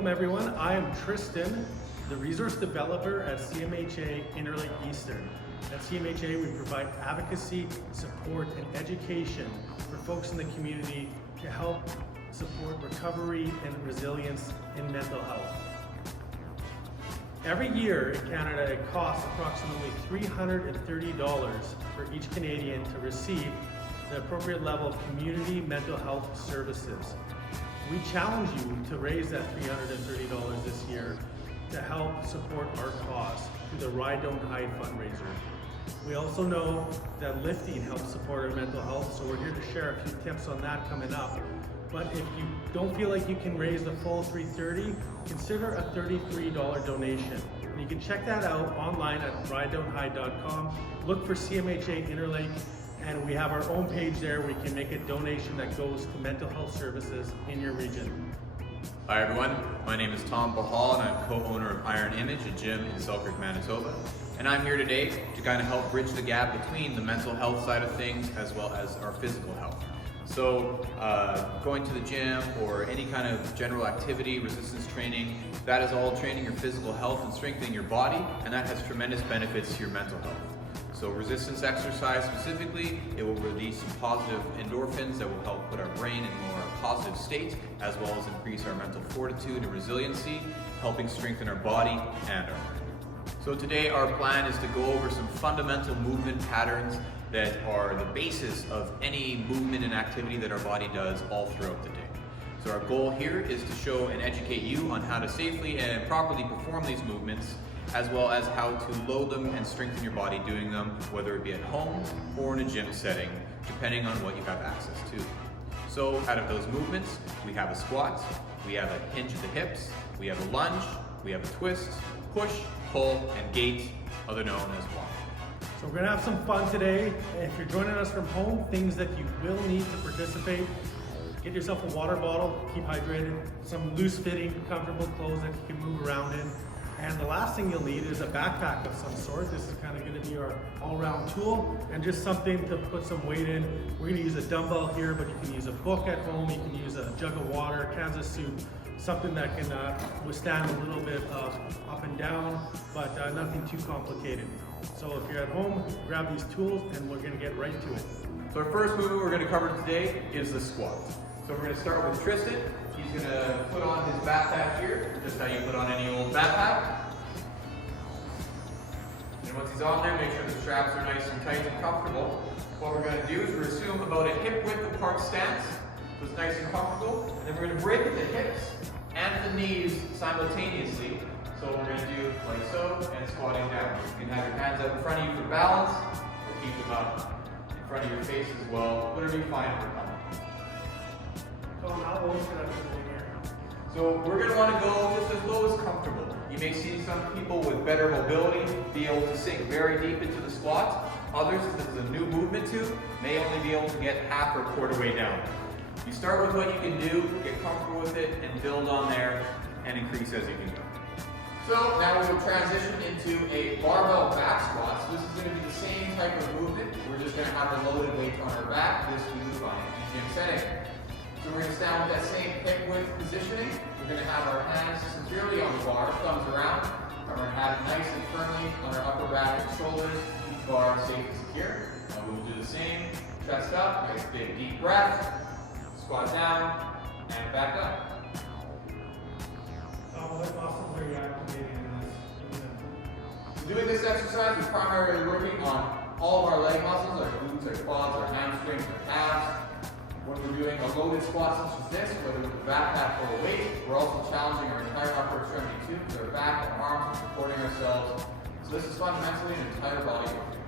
Welcome everyone. I am Tristan, the resource developer at CMHA Interlake Eastern. At CMHA, we provide advocacy, support, and education for folks in the community to help support recovery and resilience in mental health. Every year in Canada, it costs approximately $330 for each Canadian to receive the appropriate level of community mental health services. We challenge you to raise that $330 this year to help support our cause through the Ride Don't Hide fundraiser. We also know that lifting helps support our mental health, so we're here to share a few tips on that coming up. But if you don't feel like you can raise the full $330, consider a $33 donation. And you can check that out online at ridedon'thide.com. Look for CMHA Interlake, and we have our own page there where you can make a donation that goes to mental health services in your region. Hi everyone, my name is Tom Bahal and I'm co-owner of Iron Image, a gym in Selkirk, Manitoba. And I'm here today to kind of help bridge the gap between the mental health side of things as well as our physical health. So going to the gym or any kind of general activity, resistance training, that is all training your physical health and strengthening your body, and that has tremendous benefits to your mental health. So resistance exercise specifically, it will release some positive endorphins that will help put our brain in a more positive state, as well as increase our mental fortitude and resiliency, helping strengthen our body and our brain. So today our plan is to go over some fundamental movement patterns that are the basis of any movement and activity that our body does all throughout the day. So our goal here is to show and educate you on how to safely and properly perform these movements, as well as how to load them and strengthen your body doing them, whether it be at home or in a gym setting, depending on what you have access to. So out of those movements, we have a squat, we have a hinge at the hips, we have a lunge, we have a twist, push, pull, and gait, other known as walk. So we're gonna have some fun today. If you're joining us from home, things that you will need to participate: get yourself a water bottle, keep hydrated, some loose fitting, comfortable clothes that you can move around in. And the last thing you'll need is a backpack of some sort. This is kind of going to be our all-round tool, and just something to put some weight in. We're going to use a dumbbell here, but you can use a book at home, you can use a jug of water, cans of soup, something that can withstand a little bit of up and down, but nothing too complicated. So if you're at home, grab these tools and we're going to get right to it. So our first movement we're going to cover today is the squat. So we're going to start with Tristan. He's going to put on his backpack here, just how you put on any old backpack. And once he's on there, make sure the straps are nice and tight and comfortable. What we're going to do is we're assume about a hip width apart stance, so it's nice and comfortable. And then we're going to break at the hips and the knees simultaneously. So we're going to do like so, and squatting down. You can have your hands up in front of you for balance, or keep them up in front of your face as well, whatever you find for comfort. How low should I put it in here? So we're going to want to go just as low as comfortable. You may see some people with better mobility be able to sink very deep into the squat. Others, if this is a new movement to, may only be able to get half or quarter way down. You start with what you can do, get comfortable with it, and build on there and increase as you can go. So now we will transition into a barbell back squat. So this is going to be the same type of movement. We're just going to have a loaded weight on our back. This we would find in gym setting. So we're going to stand with that same hip width positioning. We're going to have our hands securely on the bar, thumbs around. And we're going to have it nice and firmly on our upper back and shoulders, each bar safe and secure. Now we will do the same. Chest up, nice big deep breath. Squat down, and back up. Oh, that's awesome where you're activating in this. Doing this exercise, we're primarily working on all of our leg muscles, our glutes, our quads, our hamstrings, our calves. When we're doing a loaded squat such as this, whether with a backpack or a weight, we're also challenging our entire upper extremity too, with our back and arms, supporting ourselves. So this is fundamentally an entire body workout.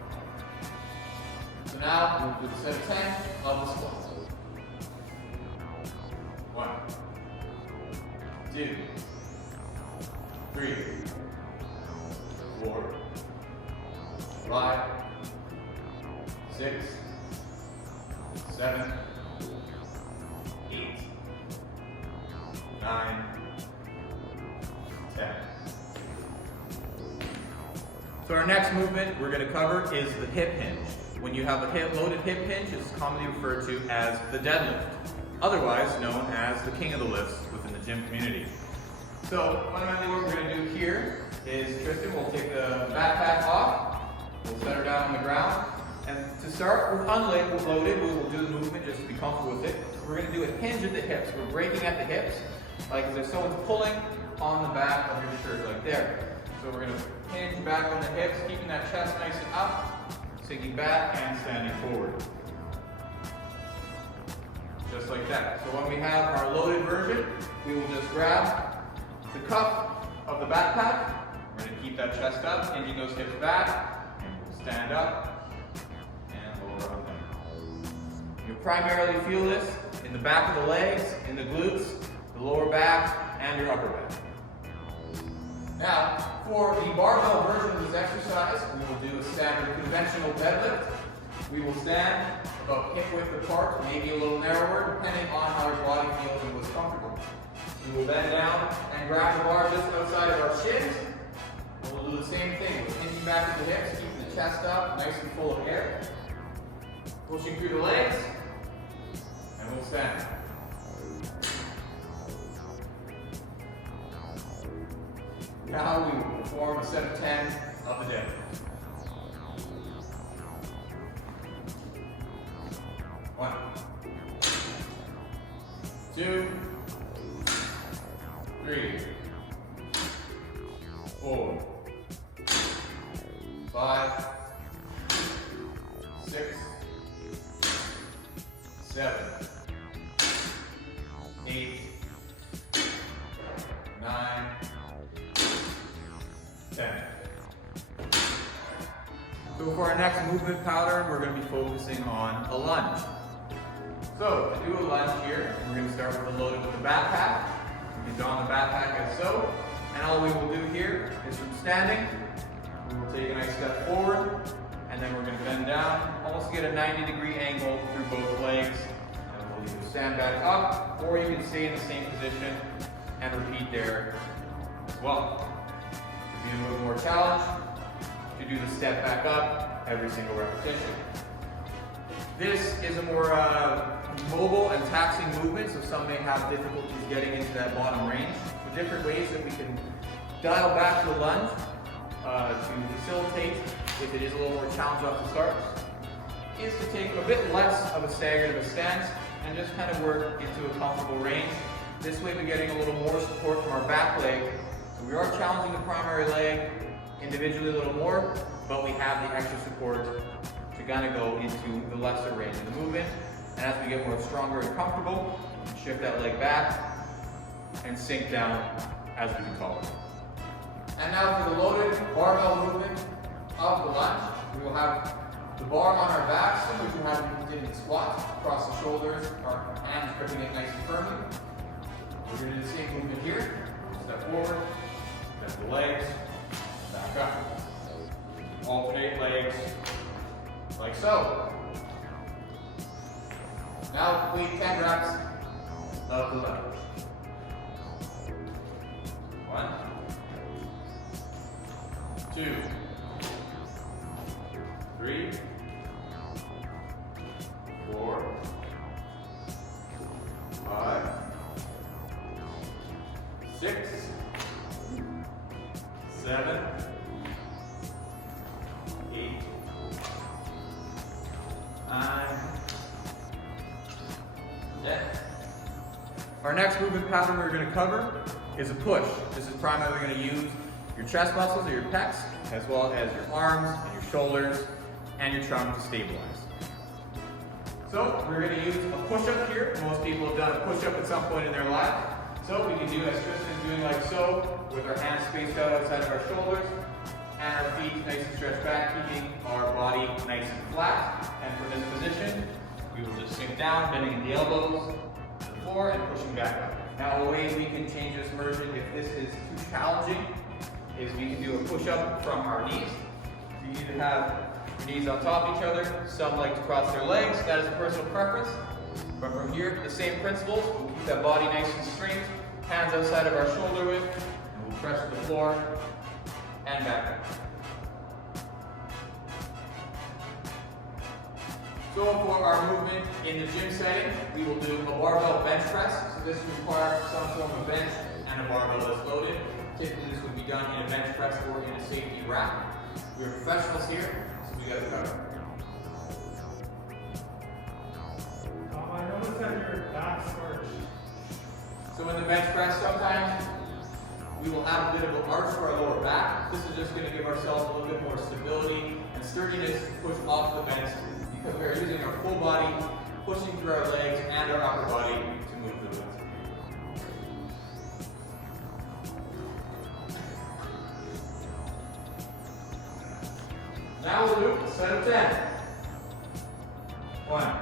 So now we'll do the set of 10 of the squats. 1, 2, 3, 4, 5, 6, 7, 8, 9, 10. So our next movement we're going to cover is the hip hinge. When you have a loaded hip hinge, it's commonly referred to as the deadlift, otherwise known as the king of the lifts within the gym community. So fundamentally what we're going to do here is Tristan will take the backpack off, we'll set her down on the ground, and to start, we're unloaded, we will do the movement just to be comfortable with it. We're going to do a hinge at the hips. We're breaking at the hips, like as if someone's pulling on the back of your shirt, like there. So we're going to hinge back on the hips, keeping that chest nice and up, sinking back and standing forward. Just like that. So when we have our loaded version, we will just grab the cuff of the backpack. We're going to keep that chest up, hinging those hips back, and we'll stand up and lower on them. You'll primarily feel this in the back of the legs, in the glutes, the lower back, and your upper back. Now, for the barbell version of this exercise, we will do a standard conventional deadlift. We will stand about hip width apart, maybe a little narrower, depending on how your body feels and what's comfortable. We will bend down and grab the bar just outside of our shins. And we'll do the same thing, hinging back at the hips, keeping the chest up, nice and full of air. Pushing through the legs, and we'll stand. Now we will perform a set of 10 of the deadlift. 1, 2, 3, 4, 5, 6, 7, 8, 9, 10. So for our next movement pattern, we're going to be focusing on a lunge. So to do a lunge here, we're going to start with the loaded with the backpack. We can don the backpack as so. And all we will do here is from standing, we will take a nice step forward, and then we're going to bend down, almost get a 90-degree angle through both legs. And we'll either stand back up, or you can stay in the same position and repeat there as well. Be a little more challenge to do the step back up every single repetition. This is a more mobile and taxing movement, so some may have difficulties getting into that bottom range. So different ways that we can dial back the lunge to facilitate, if it is a little more challenging off the start, is to take a bit less of a staggered of a stance and just kind of work into a comfortable range. This way we're getting a little more support from our back leg. So we are challenging the primary leg individually a little more, but we have the extra support to kind of go into the lesser range of the movement. And as we get more stronger and comfortable, shift that leg back and sink down as we can tolerate. And now for the loaded barbell movement of the lunge, we will have the bar on our back, similar to how we did in the squat, across the shoulders, our hands gripping it nice and firmly. We're going to do the same movement here. Step forward, step the legs, back up. Alternate legs, like so. Now complete 10 reps of the lunge. 1, 2, 3, 4, 5, 6, 7, 8, 9, 10. Our next movement pattern we're going to cover is a push. This is primarily going to use your chest muscles or your pecs, as well as your arms and your shoulders and your trunk to stabilize. So we're going to use a push-up here. Most people have done a push-up at some point in their life. So we can do as Tristan's doing, like so, with our hands spaced out outside of our shoulders and our feet nice and stretched back, keeping our body nice and flat. And from this position, we will just sink down, bending at the elbows to the floor and pushing back up. Now, a way we can change this version if this is too challenging is we can do a push-up from our knees. You either have your knees on top of each other, some like to cross their legs, that is a personal preference. But from here, the same principles, we'll keep that body nice and straight, hands outside of our shoulder width, and we'll press to the floor and back up. So for our movement in the gym setting, we will do a barbell bench press. So this requires some form of bench and a barbell that's loaded. Typically this would be done in a bench press or in a safety rack. We're professionals here, so we got it covered. I noticed that your back's arched. So in the bench press, sometimes we will have a bit of an arch for our lower back. This is just going to give ourselves a little bit more stability and sturdiness to push off the bench because we are using our full body, pushing through our legs and our upper body to move the weight. Now we'll do a set of 10. 1,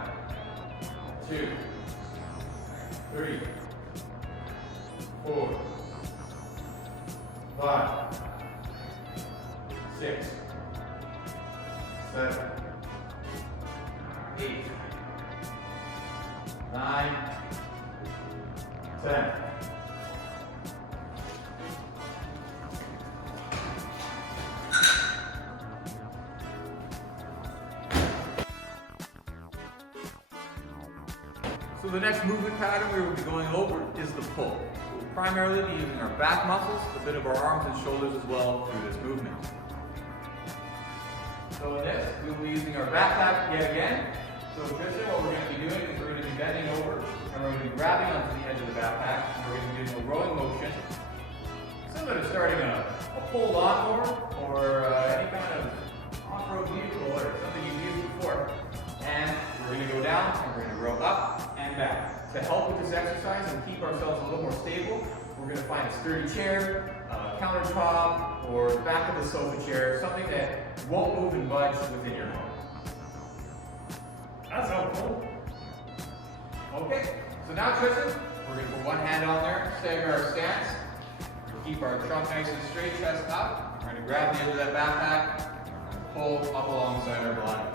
2, 3, 4, 5, 6, 7, 8, 9, 10. So the next movement pattern we will be going over is the pull. We'll primarily be using our back muscles, a bit of our arms and shoulders as well through this movement. So in this, we will be using our back tap yet again. So Christian, what we're going to be doing is we're going to be bending over and we're going to be grabbing onto the edge of the backpack and we're going to be doing a rowing motion. Similar to starting a pull lawnmower or any kind of off-road vehicle or something you've used before. And we're going to go down and we're going to row up and back. To help with this exercise and keep ourselves a little more stable, we're going to find a sturdy chair, a countertop, or the back of the sofa chair, something that won't move and budge within your home. That's helpful. Okay, so now Tristan, we're going to put one hand on there, stagger our stance. We'll keep our trunk nice and straight, chest up. We're going to grab the end of that backpack and pull up alongside our body.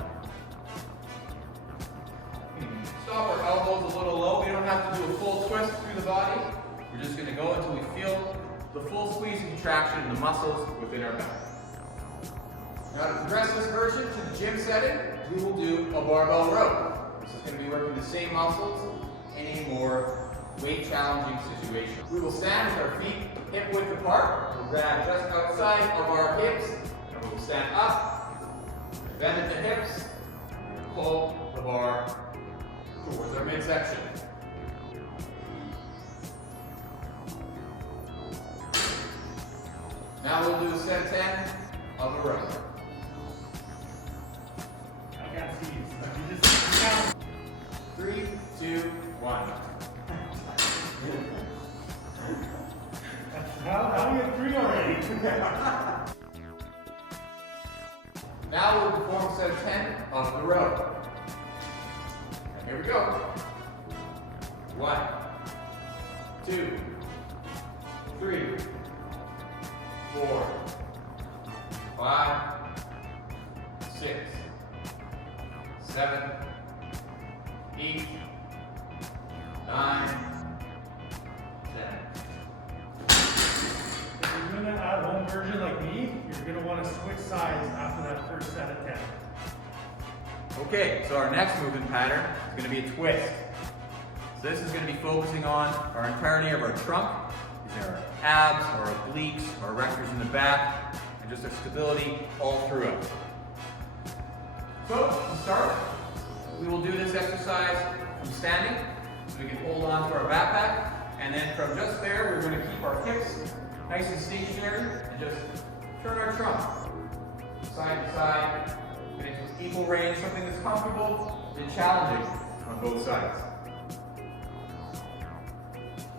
Stop our elbows a little low. We don't have to do a full twist through the body. We're just going to go until we feel the full squeeze and contraction in the muscles within our back. Now to progress this version to the gym setting, we will do a barbell row. This is going to be working the same muscles in a more weight challenging situation. We will stand with our feet hip width apart. We'll grab just outside of our hips and we will stand up, bend at the hips, and pull the bar towards our midsection. Now we'll do a set 10 of a row. I can't see you, so you just count. 3, 2, 1. How do you get 3 already? Now we'll perform a set of 10 of the row. And here we go. 1, 2, 3, 4, 5, 6, 7, 8, 9, 10. If you're doing an at-home version like me, you're going to want to switch sides after that first set of 10. Okay, so our next movement pattern is going to be a twist. So this is going to be focusing on our entirety of our trunk. These are our abs, our obliques, our erectors in the back, and just our stability all throughout. So, to start, we will do this exercise from standing, so we can hold on to our backpack, and then from just there, we're going to keep our hips nice and stationary, and just turn our trunk side to side, getting with equal range, something that's comfortable and challenging on both sides.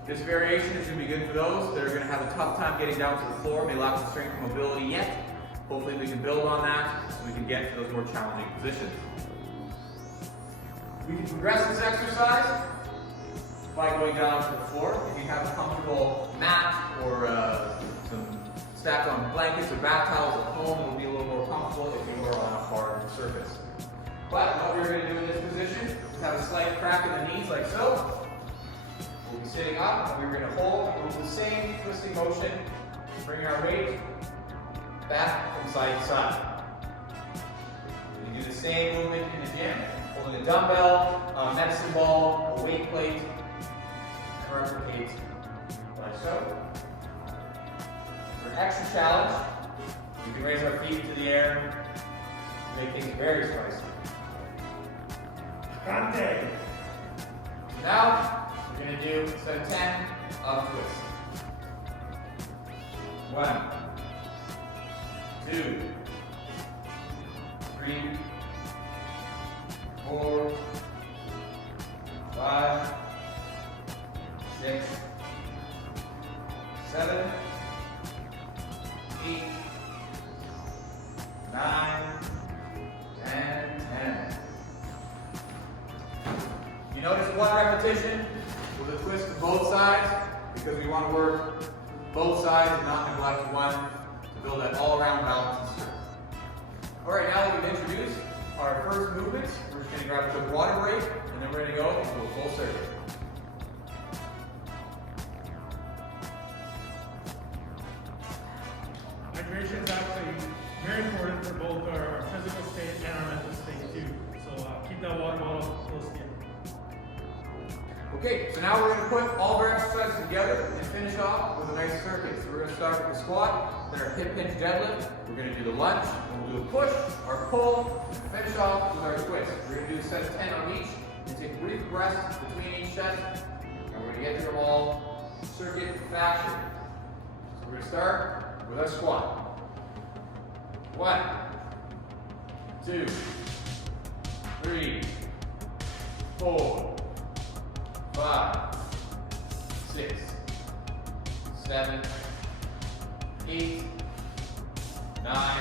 This variation is going to be good for those that are going to have a tough time getting down to the floor, may lack the strength and mobility yet. Hopefully we can build on that so we can get to those more challenging positions. We can progress this exercise by going down to the floor. If you have a comfortable mat or some stacked on blankets or bath towels at home, it will be a little more comfortable if you are on a hard surface. But what we're going to do in this position is have a slight crack in the knees like so. We'll be sitting up and we're going to hold and move the same twisting motion, bring our weight back from side to side. We can do the same movement in the gym, holding a dumbbell, a medicine ball, a weight plate, and arms rotate like so. For an extra challenge, we can raise our feet into the air to make things very spicy. Conte. Now, we're going to do instead of 10, up twist. 1, 2, 3, 4, 5, 6, 7, 8, 9, and 10. You notice one repetition with a twist to both sides because we want to work both sides and not neglect one to build that all-around balance and strength. Alright, now that we've introduced our first movements, we're just going to grab a quick water break and then we're going to go into a full circuit. Hydration is actually very important for both our physical state and our mental state too. So keep that water bottle close to you. Okay, so now we're going to put all of our exercises together and finish off with a nice circuit. So we're going to start with the squat, then our hip hinge deadlift, we're going to do the lunge, and we'll do a push, our pull, and finish off with our twist. We're going to do a set of 10 on each, and take brief breaths between each set, and we're going to get through them all circuit fashion. So we're going to start with our squat. 1, 2, 3, 4, 5, 6, 7, 8, 9,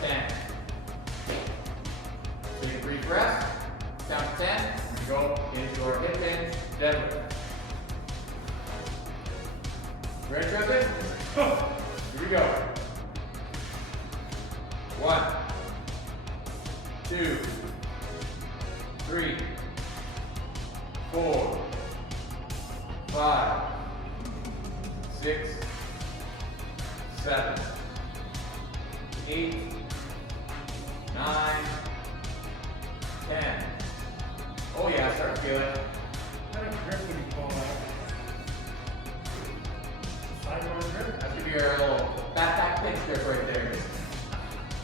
10. Take a brief rest. Count to 10. And go into our hip hinge deadlift. Ready, Tristan? Here we go. 1, 2, 3, 4, 5, 6, 7, 8, 9, 10. Oh yeah, start to feel it. What kind of grip would you call that? Sidearm grip? That's gonna be our little backpack pinch grip right there.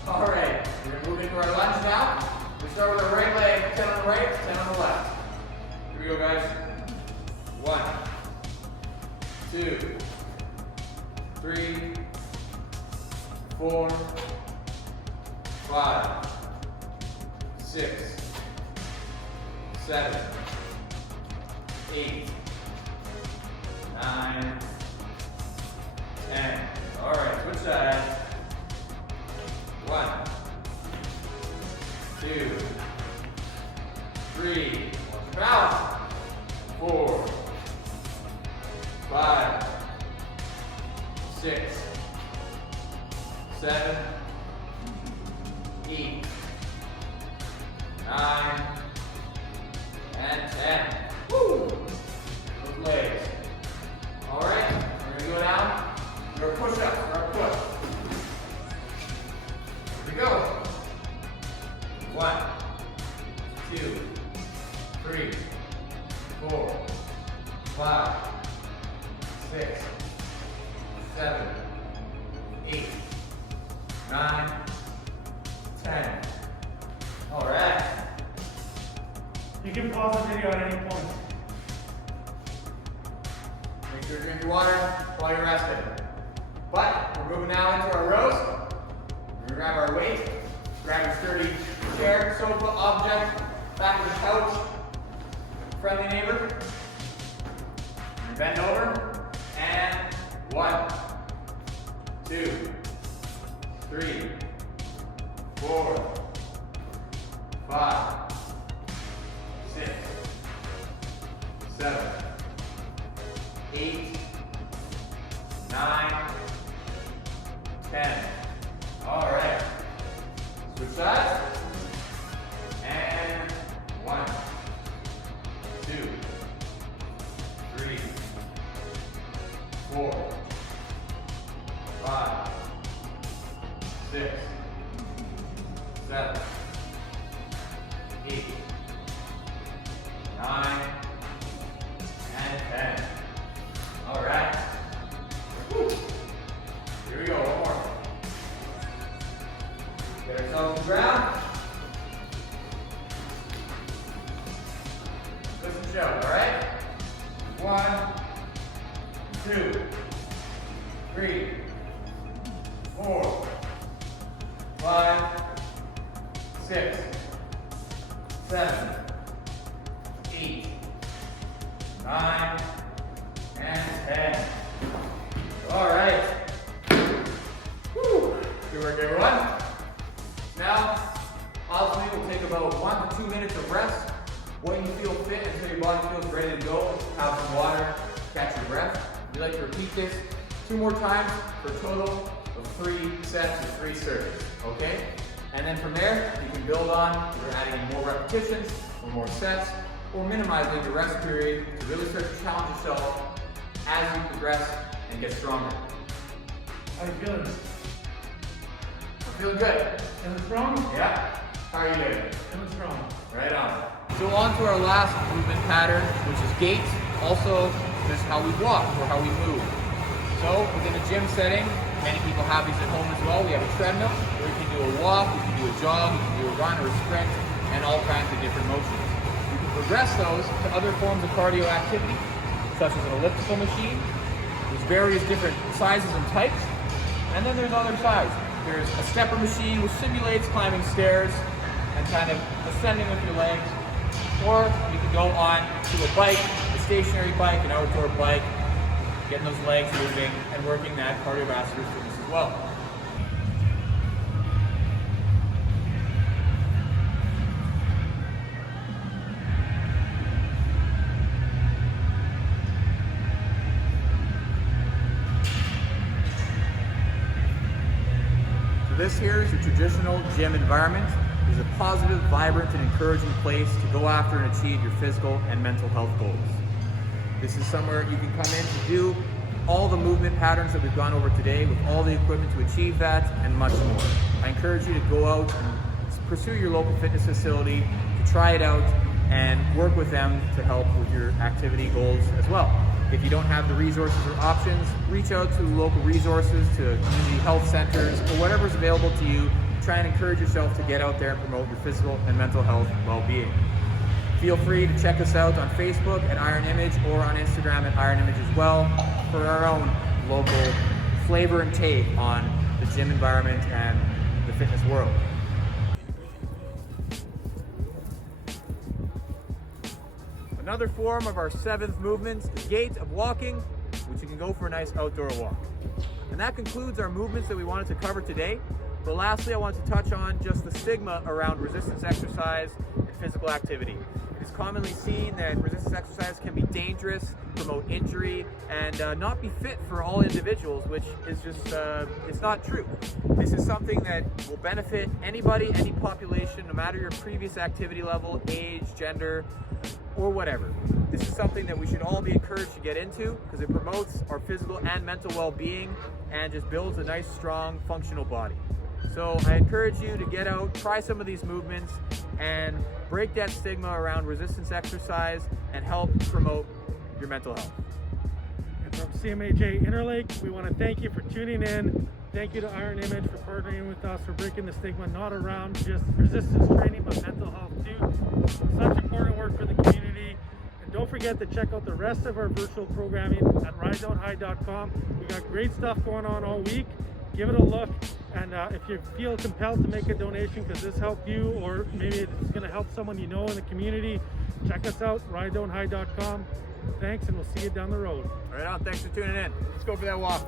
Alright, we're gonna move into our lunge now. We start with our right leg, 10 on the right, 10 on the left. Here we go, guys. 1, 2, 3, 4, 5, 6, 7, 8, 9, 10. Alright, switch sides. 1, 2, 3, watch your balance. 4, 5, 6, 7, 8, 9, and 10. Woo! Those legs. Alright, we're gonna go down. Do our push-ups for our push. Here we go. 1, 2, 3, 4, 5, 6, 7, 8, 9, 10. All right. You can pause the video at any point. Make sure to drink your water while you're resting. But we're moving now into our rows. We're gonna grab our weight, grab your sturdy chair, sofa, object, back of the couch, friendly neighbor. You bend over, and 1, 2, 3, 4, 5, 6, 7, 8, 9, 10. All right. Switch sides. And 1, 2, 3, 4, 5, 6, 7, 8, 9, and 10. All right. Woo. Here we go, one more. Get ourselves to the ground. Push and shove, all right? 1, 2, 3, 4, 5, 6, 7, 8, 9, and 10. All right. Woo. Good work, everyone. Now, ultimately, we'll take about 1 to 2 minutes of rest. When you feel fit until your body feels ready to go, have some water, catch your breath. We like to repeat this 2 more times for a total of 3 sets of 3 serves, okay? And then from there, you can build on, you're adding in more repetitions or more sets, or minimizing your rest period to really start to challenge yourself as you progress and get stronger. How you feeling? I'm feeling good. Feeling strong? Yeah? How are you doing? Feeling strong. Right on. So on to our last movement pattern, which is gait. Also, just how we walk or how we move. So within a gym setting, many people have these at home as well. We have a treadmill where you can do a walk, you can do a jog, you can do a run or a sprint, and all kinds of different motions. You can progress those to other forms of cardio activity, such as an elliptical machine. There's various different sizes and types, and then there's other sides. There's a stepper machine which simulates climbing stairs and kind of ascending with your legs, or you can go on to a bike, a stationary bike, an outdoor bike, getting those legs moving and working that cardiovascular fitness as well. So this here is a traditional gym environment. It's a positive, vibrant, and encouraging place to go after and achieve your physical and mental health goals. This is somewhere you can come in to do all the movement patterns that we've gone over today with all the equipment to achieve that and much more. I encourage you to go out and pursue your local fitness facility, to try it out and work with them to help with your activity goals as well. If you don't have the resources or options, reach out to local resources, to community health centers, or whatever's available to you. Try and encourage yourself to get out there and promote your physical and mental health well-being. Feel free to check us out on Facebook at Iron Image or on Instagram at Iron Image as well for our own local flavor and take on the gym environment and the fitness world. Another form of our 7th movement is gait of walking, which you can go for a nice outdoor walk. And that concludes our movements that we wanted to cover today. But lastly, I want to touch on just the stigma around resistance exercise and physical activity. It is commonly seen that resistance exercise can be dangerous, promote injury, and not be fit for all individuals, which is just, it's not true. This is something that will benefit anybody, any population, no matter your previous activity level, age, gender, or whatever. This is something that we should all be encouraged to get into because it promotes our physical and mental well-being and just builds a nice, strong, functional body. So I encourage you to get out, try some of these movements, and break that stigma around resistance exercise and help promote your mental health. And from CMHA Interlake, we want to thank you for tuning in. Thank you to Iron Image for partnering with us for breaking the stigma not around just resistance training, but mental health too. Such important work for the community. And don't forget to check out the rest of our virtual programming at risedonthigh.com. We got great stuff going on all week. Give it a look, and if you feel compelled to make a donation because this helped you, or maybe it's going to help someone you know in the community, check us out, risedonthigh.com. Thanks, and we'll see you down the road. Right on, thanks for tuning in. Let's go for that walk.